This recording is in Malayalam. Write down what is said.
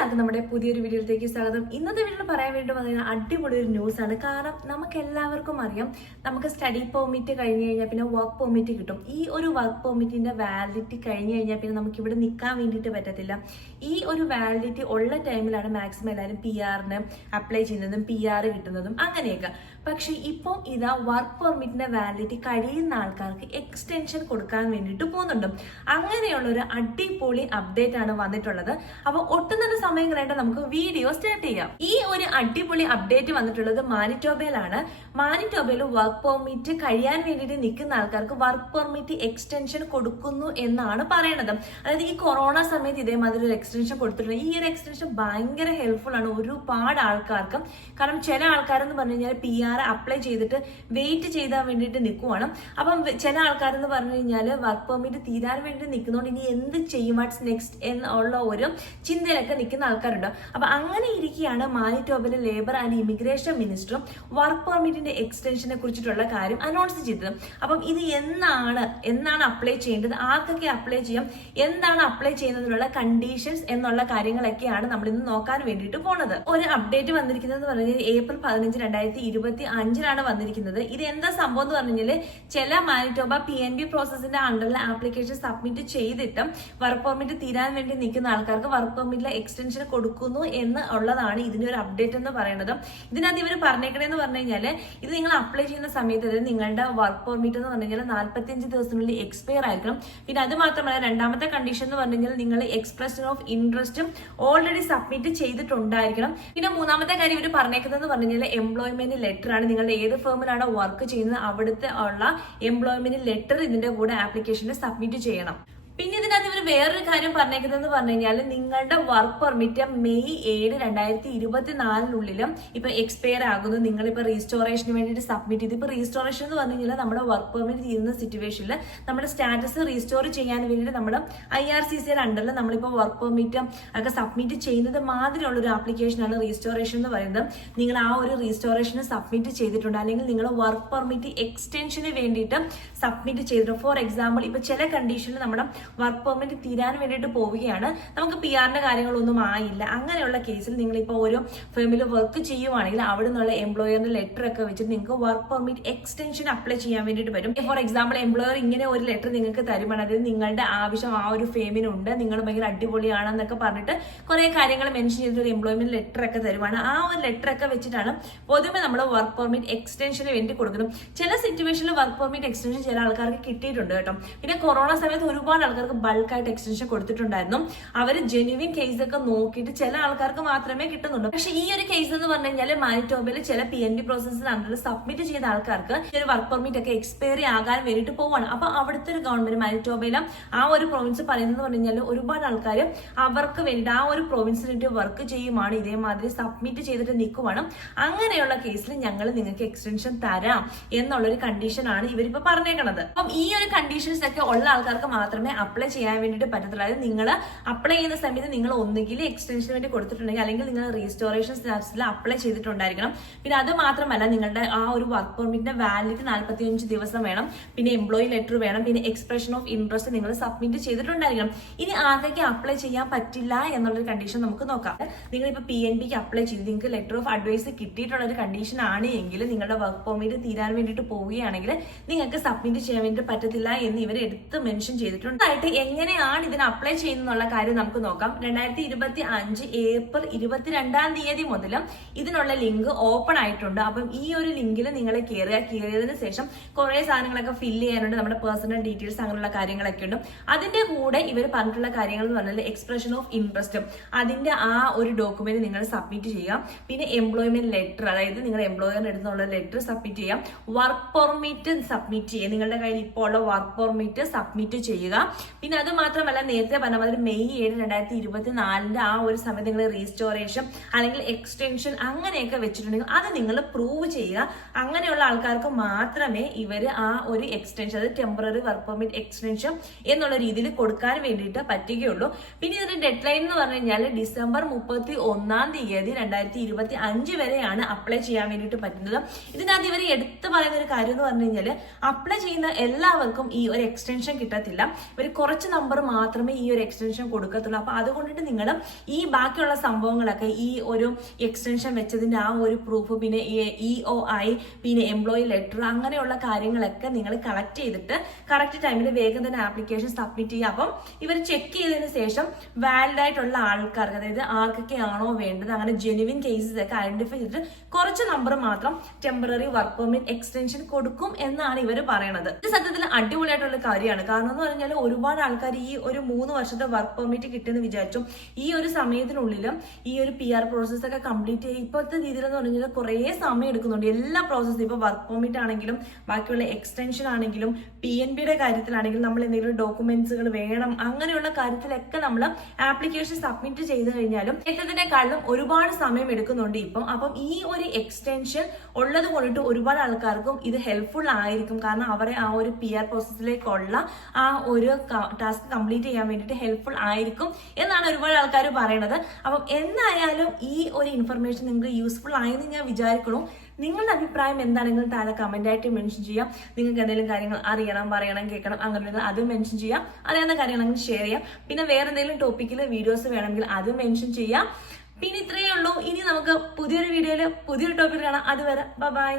എല്ലാവർക്കും നമ്മുടെ പുതിയൊരു വീഡിയോയിലേക്ക് സ്വാഗതം. ഇന്നത്തെ വീഡിയോയിൽ പറയാൻ വേണ്ടി വന്ന അടിപൊളി ഒരു ന്യൂസ് ആണ്. കാരണം നമുക്ക് എല്ലാവർക്കും അറിയാം, നമുക്ക് സ്റ്റഡി പെർമിറ്റ് കഴിഞ്ഞ് കഴിഞ്ഞാൽ പിന്നെ വർക്ക് പെർമിറ്റ് കിട്ടും. ഈ ഒരു വർക്ക് പെർമിറ്റിന്റെ വാലിഡിറ്റി കഴിഞ്ഞ് കഴിഞ്ഞാൽ പിന്നെ നമുക്ക് ഇവിടെ നിൽക്കാൻ വേണ്ടിയിട്ട് പറ്റത്തില്ല. ഈ ഒരു വാലിഡിറ്റി ഉള്ള ടൈമിലാണ് മാക്സിമം എല്ലാവരും PR-ന് അപ്ലൈ ചെയ്യുന്നതും PR കിട്ടുന്നതും അങ്ങനെയൊക്കെ. പക്ഷെ ഇപ്പം ഇതാ വർക്ക് പെർമിറ്റിന്റെ വാലിഡിറ്റി കഴിയുന്ന ആൾക്കാർക്ക് എക്സ്റ്റൻഷൻ കൊടുക്കാൻ വേണ്ടിയിട്ട് പോകുന്നുണ്ട്. അങ്ങനെയുള്ള ഒരു അടിപൊളി അപ്ഡേറ്റ് ആണ് വന്നിട്ടുള്ളത്. അപ്പൊ ഒട്ടും തന്നെ സമയം കളയാണ്ട് നമുക്ക് വീഡിയോ സ്റ്റാർട്ട് ചെയ്യാം. ഈ ഒരു അടിപൊളി അപ്ഡേറ്റ് വന്നിട്ടുള്ളത് മാനിറ്റോബയിലാണ്. മാനിറ്റോബയിൽ വർക്ക് പെർമിറ്റ് കഴിയാൻ വേണ്ടിയിട്ട് നിൽക്കുന്ന ആൾക്കാർക്ക് വർക്ക് പെർമിറ്റ് എക്സ്റ്റൻഷൻ കൊടുക്കുന്നു എന്നാണ് പറയണത്. അതായത് ഈ കൊറോണ സമയത്ത് ഇതേമാതിരി ഒരു എക്സ്റ്റൻഷൻ കൊടുത്തിട്ടുണ്ട്. ഈ ഒരു എക്സ്റ്റൻഷൻ ഭയങ്കര ഹെൽപ്ഫുൾ ആണ് ഒരുപാട് ആൾക്കാർക്ക്. കാരണം ചില ആൾക്കാരെന്ന് പറഞ്ഞു കഴിഞ്ഞാൽ PR അപ്ലൈ ചെയ്തിട്ട് വെയിറ്റ് ചെയ്താൻ വേണ്ടിയിട്ട് നിൽക്കുവാണ്. അപ്പം ചില ആൾക്കാരെന്ന് പറഞ്ഞു കഴിഞ്ഞാൽ വർക്ക് പെർമിറ്റ് തീരാൻ വേണ്ടി നിൽക്കുന്നതുകൊണ്ട് ഇനി എന്ത് ചെയ്യും, വാട്ട്സ് നെക്സ്റ്റ് എന്നുള്ള ഒരു ചിന്തയിലൊക്കെ നിൽക്കുന്ന ആൾക്കാരുണ്ട്. അപ്പൊ അങ്ങനെ ഇരിക്കുകയാണ് മാനിറ്റോബയിലെ ലേബർ ആൻഡ് ഇമിഗ്രേഷൻ മിനിസ്റ്ററും വർക്ക് പെർമിറ്റിന്റെ എക്സ്റ്റൻഷനെ കുറിച്ചിട്ടുള്ള കാര്യം അനൗൺസ് ചെയ്തത്. അപ്പം ഇത് എന്നാണ് അപ്ലൈ ചെയ്യേണ്ടത്, ആർക്കൊക്കെ അപ്ലൈ ചെയ്യാം, എന്താണ് അപ്ലൈ ചെയ്യുന്നതിനുള്ള കണ്ടീഷൻസ് എന്നുള്ള കാര്യങ്ങളൊക്കെയാണ് നമ്മൾ ഇന്ന് നോക്കാൻ വേണ്ടിയിട്ട് പോണത്. ഒരു അപ്ഡേറ്റ് വന്നിരിക്കുന്നത് പറഞ്ഞാൽ April 15, 2025 വന്നിരിക്കുന്നത്. ഇത് എന്താ സംഭവം എന്ന് പറഞ്ഞാൽ ചില മാനിറ്റോബ PNB പ്രോസസിന്റെ അണ്ടറിൽ ആപ്ലിക്കേഷൻ സബ്മിറ്റ് ചെയ്തിട്ട് വർക്ക് പെർമിറ്റ് തീരാൻ വേണ്ടി നിൽക്കുന്ന ആൾക്കാർക്ക് വർക്ക് പെർമിറ്റിലെ എക്സ്റ്റൻഷൻ കൊടുക്കുന്നു എന്ന് ഉള്ളതാണ് ഇതിന്റെ ഒരു അപ്ഡേറ്റ് എന്ന് പറയുന്നത്. ഇതിനകത്ത് ഇവർ പറഞ്ഞേക്കണേന്ന് പറഞ്ഞു കഴിഞ്ഞാൽ ഇത് നിങ്ങൾ അപ്ലൈ ചെയ്യുന്ന സമയത്ത് അതായത് നിങ്ങളുടെ വർക്ക് പെർമിറ്റ് എന്ന് പറഞ്ഞു കഴിഞ്ഞാൽ 45 ദിവസത്തിനുള്ളിൽ എക്സ്പയർ ആയിരിക്കണം. പിന്നെ അത് മാത്രമല്ല രണ്ടാമത്തെ കണ്ടീഷൻ എന്ന് പറഞ്ഞു കഴിഞ്ഞാൽ നിങ്ങൾ എക്സ്പ്രഷൻ ഓഫ് ഇൻട്രസ്റ്റും ഓൾറെഡി സബ്മിറ്റ് ചെയ്തിട്ടുണ്ടായിരിക്കണം. പിന്നെ മൂന്നാമത്തെ കാര്യം ഇവർ പറഞ്ഞേക്കുന്നത് പറഞ്ഞു കഴിഞ്ഞാൽ എംപ്ലോയ്മെന്റ് ലെറ്റർ ആണ്. നിങ്ങളുടെ ഏത് ഫേമിലാണോ വർക്ക് ചെയ്യുന്നത് അവിടുത്തെ ഉള്ള എംപ്ലോയ്മെന്റ് ലെറ്റർ ഇതിന്റെ കൂടെ ആപ്ലിക്കേഷനിൽ സബ്മിറ്റ് ചെയ്യണം. പിന്നെ ഇതിനകത്ത് ഇവർ വേറൊരു കാര്യം പറഞ്ഞേക്കുന്നതെന്ന് പറഞ്ഞു കഴിഞ്ഞാൽ നിങ്ങളുടെ വർക്ക് പെർമിറ്റ് May 7, 2024 ഇപ്പൊ എക്സ്പയർ ആകുന്നത് നിങ്ങളിപ്പോ റീസ്റ്റോറേഷന് വേണ്ടിയിട്ട് സബ്മിറ്റ് ചെയ്ത്. ഇപ്പൊ റീസ്റ്റോറേഷൻ എന്ന് പറഞ്ഞു കഴിഞ്ഞാൽ നമ്മുടെ വർക്ക് പെർമിറ്റ് തീരുന്ന സിറ്റുവേഷനിൽ നമ്മുടെ സ്റ്റാറ്റസ് റീസ്റ്റോർ ചെയ്യാൻ വേണ്ടിയിട്ട് നമ്മുടെ IRCCയുടെ അണ്ടറിൽ നമ്മളിപ്പോ വർക്ക് പെർമിറ്റ് ഒക്കെ സബ്മിറ്റ് ചെയ്യുന്നത് മാതിരിയുള്ള ഒരു ആപ്ലിക്കേഷനാണ് റീസ്റ്റോറേഷൻ എന്ന് പറയുന്നത്. നിങ്ങൾ ആ ഒരു റീസ്റ്റോറേഷന് സബ്മിറ്റ് ചെയ്തിട്ടുണ്ട്, അല്ലെങ്കിൽ നിങ്ങൾ വർക്ക് പെർമിറ്റ് എക്സ്റ്റൻഷന് വേണ്ടിയിട്ട് സബ്മിറ്റ് ചെയ്തിട്ടുണ്ട്. ഫോർ എക്സാമ്പിൾ ഇപ്പൊ ചില കണ്ടീഷനിൽ നമ്മുടെ വർക്ക് പെർമിറ്റ് തീരാൻ വേണ്ടിയിട്ട് പോവുകയാണ്, നമുക്ക് PR-ന്റെ കാര്യങ്ങളൊന്നും ആയില്ല. അങ്ങനെയുള്ള കേസിൽ നിങ്ങളിപ്പോൾ ഒരു ഫേമിൽ വർക്ക് ചെയ്യുവാണെങ്കിൽ അവിടെ നിന്നുള്ള എംപ്ലോയറിന്റെ ലെറ്റർ ഒക്കെ വെച്ചിട്ട് നിങ്ങൾക്ക് വർക്ക് പെർമിറ്റ് എക്സ്റ്റൻഷൻ അപ്ലൈ ചെയ്യാൻ വേണ്ടിയിട്ട് പറ്റും. ഫോർ എക്സാമ്പിൾ എംപ്ലോയർ ഇങ്ങനെ ഒരു ലെറ്റർ നിങ്ങൾക്ക് തരുമാണ്, അതായത് നിങ്ങളുടെ ആവശ്യം ആ ഒരു ഫേമിനുണ്ട്, നിങ്ങൾ ഭയങ്കര അടിപൊളിയാണെന്നൊക്കെ പറഞ്ഞിട്ട് കുറെ കാര്യങ്ങൾ മെൻഷൻ ചെയ്തിട്ട് ഒരു എംപ്ലോയ്മെന്റ് ലെറ്റർ ഒക്കെ തരുവാണ്. ആ ഒരു ലെറ്റർ ഒക്കെ വെച്ചിട്ടാണ് പൊതുവെ നമ്മൾ വർക്ക് പെർമിറ്റ് എക്സ്റ്റൻഷന് വേണ്ടി കൊടുക്കുന്നത്. ചില സിറ്റുവേഷനിൽ വർക്ക് പെർമിറ്റ് എക്സ്റ്റൻഷൻ ചില ആൾക്കാർക്ക് കിട്ടിയിട്ടുണ്ട് കേട്ടോ. പിന്നെ കൊറോണ സമയത്ത് ഒരുപാട് ആൾക്കാർക്ക് ബൾക്കായിട്ട് എക്സ്റ്റൻഷൻ കൊടുത്തിട്ടുണ്ടായിരുന്നു. അവർ ജെന്യുവിൻ കേസ് ഒക്കെ നോക്കിയിട്ട് ചില ആൾക്കാർക്ക് മാത്രമേ കിട്ടുന്നുള്ളൂ. പക്ഷെ ഈ ഒരു കേസ് എന്ന് പറഞ്ഞു കഴിഞ്ഞാൽ മാനിറ്റോബയിൽ ചില PNB പ്രോസസ്സിൽ അണ്ടറിൽ സബ്മിറ്റ് ചെയ്ത ആൾക്കാർക്ക് ഒരു വർക്ക് പെർമിറ്റ് ഒക്കെ എക്സ്പയറി ആകാൻ വേണ്ടിയിട്ട് പോവാണ്. അപ്പൊ അവിടുത്തെ ഒരു ഗവൺമെന്റ് മാനിറ്റോബയിലും ആ ഒരു പ്രൊവിൻസ് പറയുന്നത് പറഞ്ഞു കഴിഞ്ഞാൽ ഒരുപാട് ആൾക്കാർ അവർക്ക് വേണ്ടിയിട്ട് ആ ഒരു പ്രൊവിൻസിന് വേണ്ടി വർക്ക് ചെയ്യുമാണ്, ഇതേമാതിരി സബ്മിറ്റ് ചെയ്തിട്ട് നിൽക്കുവാണ്. അങ്ങനെയുള്ള കേസിൽ ഞങ്ങൾ നിങ്ങൾക്ക് എക്സ്റ്റൻഷൻ തരാം എന്നുള്ളൊരു കണ്ടീഷനാണ് ഇവരിപ്പോ പറഞ്ഞേക്കണത്. അപ്പം ഈ ഒരു കണ്ടീഷൻസ് ഒക്കെ ഉള്ള ആൾക്കാർക്ക് മാത്രമേ അപ്ലൈ ചെയ്യാൻ വേണ്ടിയിട്ട് പറ്റത്തുള്ളൂ. അതായത് നിങ്ങൾ അപ്ലൈ ചെയ്യുന്ന സമയത്ത് നിങ്ങൾ ഒന്നുകിൽ എക്സ്റ്റൻഷന് വേണ്ടി കൊടുത്തിട്ടുണ്ടെങ്കിൽ അല്ലെങ്കിൽ നിങ്ങൾ റീസ്റ്റോറേഷൻ സ്റ്റാറ്റസിൽ അപ്ലൈ ചെയ്തിട്ടുണ്ടായിരിക്കണം. പിന്നെ അത് മാത്രമല്ല നിങ്ങളുടെ ആ ഒരു വർക്ക് പെർമിറ്റിന്റെ വാലിഡിറ്റി 45 ദിവസം വേണം. പിന്നെ എംപ്ലോയി ലെറ്റർ വേണം. പിന്നെ എക്സ്പ്രഷൻ ഓഫ് ഇൻട്രസ്റ്റ് നിങ്ങൾ സബ്മിറ്റ് ചെയ്തിട്ടുണ്ടായിരിക്കണം. ഇനി ആർക്കൊക്കെ അപ്ലൈ ചെയ്യാൻ പറ്റില്ല എന്നുള്ളൊരു കണ്ടീഷൻ നമുക്ക് നോക്കാം. നിങ്ങളിപ്പോൾ PNBക്ക് അപ്ലൈ ചെയ്ത് നിങ്ങൾക്ക് ലെറ്റർ ഓഫ് അഡ്വൈസ് കിട്ടിയിട്ടുള്ള ഒരു കണ്ടീഷൻ ആണ് എങ്കിൽ നിങ്ങളുടെ വർക്ക് പെർമിറ്റ് തീരാൻ വേണ്ടിയിട്ട് പോവുകയാണെങ്കിൽ നിങ്ങൾക്ക് സബ്മിറ്റ് ചെയ്യാൻ വേണ്ടി പറ്റത്തില്ല എന്ന് ഇവർ എടുത്ത് മെൻഷൻ ചെയ്തിട്ടുണ്ട്. എങ്ങനെയാണ് ഇതിന് അപ്ലൈ ചെയ്യുന്നുള്ള കാര്യം നമുക്ക് നോക്കാം. 2025 April 22 മുതൽ ഇതിനുള്ള ലിങ്ക് ഓപ്പൺ ആയിട്ടുണ്ട്. അപ്പം ഈ ഒരു ലിങ്കിൽ നിങ്ങൾ കയറിയതിനു ശേഷം കുറെ സാധനങ്ങളൊക്കെ ഫില്ല് ചെയ്യാനുണ്ട്. നമ്മുടെ പേഴ്സണൽ ഡീറ്റെയിൽസ് അങ്ങനെയുള്ള കാര്യങ്ങളൊക്കെ ഉണ്ട്. അതിന്റെ കൂടെ ഇവർ പറഞ്ഞിട്ടുള്ള കാര്യങ്ങൾ എന്ന് പറഞ്ഞാൽ എക്സ്പ്രഷൻ ഓഫ് ഇൻട്രസ്റ്റ്, അതിന്റെ ആ ഒരു ഡോക്യുമെന്റ് നിങ്ങൾ സബ്മിറ്റ് ചെയ്യുക. പിന്നെ എംപ്ലോയ്മെന്റ് ലെറ്റർ, അതായത് നിങ്ങളുടെ എംപ്ലോയറിന്റെ അടുത്തുള്ള ലെറ്റർ സബ്മിറ്റ് ചെയ്യാം. വർക്ക് പെർമിറ്റ് സബ്മിറ്റ് ചെയ്യുക, നിങ്ങളുടെ കയ്യിൽ ഇപ്പോൾ ഉള്ള വർക്ക് പെർമിറ്റ് സബ്മിറ്റ് ചെയ്യുക. പിന്നെ അത് മാത്രമല്ല നേരത്തെ പറഞ്ഞ മാതിരി May 7, 2024 ആ ഒരു സമയത്ത് നിങ്ങൾ റീസ്റ്റോറേഷൻ അല്ലെങ്കിൽ എക്സ്റ്റൻഷൻ അങ്ങനെയൊക്കെ വെച്ചിട്ടുണ്ടെങ്കിൽ അത് നിങ്ങൾ പ്രൂവ് ചെയ്യുക. അങ്ങനെയുള്ള ആൾക്കാർക്ക് മാത്രമേ ഇവർ ആ ഒരു എക്സ്റ്റൻഷൻ, അത് ടെമ്പററി വർക്ക് പെർമിറ്റ് എക്സ്റ്റൻഷൻ എന്നുള്ള രീതിയിൽ കൊടുക്കാൻ വേണ്ടിയിട്ട് പറ്റുകയുള്ളൂ. പിന്നെ ഇതിന്റെ ഡെഡ് ലൈൻ എന്ന് പറഞ്ഞു കഴിഞ്ഞാൽ December 31, 2025 വരെയാണ് അപ്ലൈ ചെയ്യാൻ വേണ്ടിയിട്ട് പറ്റുന്നത്. ഇതിനകത്ത് ഇവർ എടുത്തു പറയുന്ന ഒരു കാര്യം എന്ന് പറഞ്ഞു കഴിഞ്ഞാൽ അപ്ലൈ ചെയ്യുന്ന എല്ലാവർക്കും ഈ ഒരു എക്സ്റ്റൻഷൻ കിട്ടത്തില്ല. ഇവർ കുറച്ച് നമ്പർ മാത്രമേ ഈ ഒരു എക്സ്റ്റൻഷൻ കൊടുക്കത്തുള്ളൂ. അപ്പൊ അതുകൊണ്ടിട്ട് നിങ്ങൾ ഈ ബാക്കിയുള്ള സംഭവങ്ങളൊക്കെ ഈ ഒരു എക്സ്റ്റൻഷൻ വെച്ചതിന്റെ ആ ഒരു പ്രൂഫ്, പിന്നെ EOI, പിന്നെ എംപ്ലോയി ലെറ്റർ, അങ്ങനെയുള്ള കാര്യങ്ങളൊക്കെ നിങ്ങൾ കളക്ട് ചെയ്തിട്ട് കറക്റ്റ് ടൈമിൽ വേഗം തന്നെ ആപ്ലിക്കേഷൻ സബ്മിറ്റ് ചെയ്യുക. അപ്പം ഇവർ ചെക്ക് ചെയ്തതിന് ശേഷം വാലിഡ് ആയിട്ടുള്ള ആൾക്കാർക്ക്, അതായത് ആർക്കൊക്കെയാണോ വേണ്ടത്, അങ്ങനെ ജെനുവിൻ കേസസ് ഒക്കെ ഐഡന്റിഫൈ ചെയ്തിട്ട് കുറച്ച് നമ്പർ മാത്രം ടെമ്പററി വർക്ക് പെർമിറ്റ് എക്സ്റ്റൻഷൻ കൊടുക്കും എന്നാണ് ഇവർ പറയണത്. ഇത് സത്യത്തിൽ അടിപൊളിയായിട്ടുള്ള കാര്യമാണ്. കാരണം എന്ന് പറഞ്ഞാൽ ഒരുപാട് ആൾക്കാർ ഈ ഒരു 3 വർഷത്തെ വർക്ക് പെർമിറ്റ് കിട്ടുമെന്ന് വിചാരിച്ചു ഈ ഒരു സമയത്തിനുള്ളിലും ഈ ഒരു PR പ്രോസസ് ഒക്കെ കംപ്ലീറ്റ് ചെയ്യും. ഇപ്പോഴത്തെ രീതിയിൽ എന്ന് പറഞ്ഞാൽ കുറേ സമയം എടുക്കുന്നുണ്ട് എല്ലാ പ്രോസസ്സും. ഇപ്പൊ വർക്ക് പെർമിറ്റ് ആണെങ്കിലും ബാക്കിയുള്ള എക്സ്റ്റൻഷൻ ആണെങ്കിലും PNBയുടെ കാര്യത്തിലാണെങ്കിലും നമ്മൾ എന്തെങ്കിലും ഡോക്യുമെന്റ്സുകൾ വേണം, അങ്ങനെയുള്ള കാര്യത്തിലൊക്കെ നമ്മൾ ആപ്ലിക്കേഷൻ സബ്മിറ്റ് ചെയ്ത് കഴിഞ്ഞാലും നേരത്തേക്കാളും ഒരുപാട് സമയം എടുക്കുന്നുണ്ട് ഇപ്പം. അപ്പം ഈ ഒരു എക്സ്റ്റൻഷൻ ഉള്ളത് കൊണ്ടിട്ട് ഒരുപാട് ആൾക്കാർക്കും ഇത് ഹെൽപ്ഫുൾ ആയിരിക്കും. കാരണം അവരെ ആ ഒരു PR പ്രോസസ്സിലേക്കുള്ള ആ ഒരു ടാസ്ക് കംപ്ലീറ്റ് ചെയ്യാൻ വേണ്ടിയിട്ട് ഹെൽപ്ഫുൾ ആയിരിക്കും എന്നാണ് ഒരുപാട് ആൾക്കാർ പറയണത്. അപ്പം എന്തായാലും ഈ ഒരു ഇൻഫർമേഷൻ നിങ്ങൾക്ക് യൂസ്ഫുൾ ആയെന്ന് ഞാൻ വിചാരിക്കണം. നിങ്ങളുടെ അഭിപ്രായം എന്താണെങ്കിലും താഴെ കമന്റ് ആയിട്ട് മെൻഷൻ ചെയ്യാം. നിങ്ങൾക്ക് എന്തെങ്കിലും കാര്യങ്ങൾ അറിയണം, പറയണം, കേൾക്കണം, അങ്ങനെ അതും മെൻഷൻ ചെയ്യാം. അറിയാവുന്ന കാര്യങ്ങളെങ്കിൽ ഷെയർ ചെയ്യാം. പിന്നെ വേറെ എന്തെങ്കിലും ടോപ്പിക്കിൽ വീഡിയോസ് വേണമെങ്കിൽ അതും മെൻഷൻ ചെയ്യാം. പിന്നെ ഇത്രയേ ഉള്ളൂ. ഇനി നമുക്ക് പുതിയൊരു വീഡിയോയിൽ പുതിയൊരു ടോപ്പിക് കാണാം. അതുവരെ ബൈ.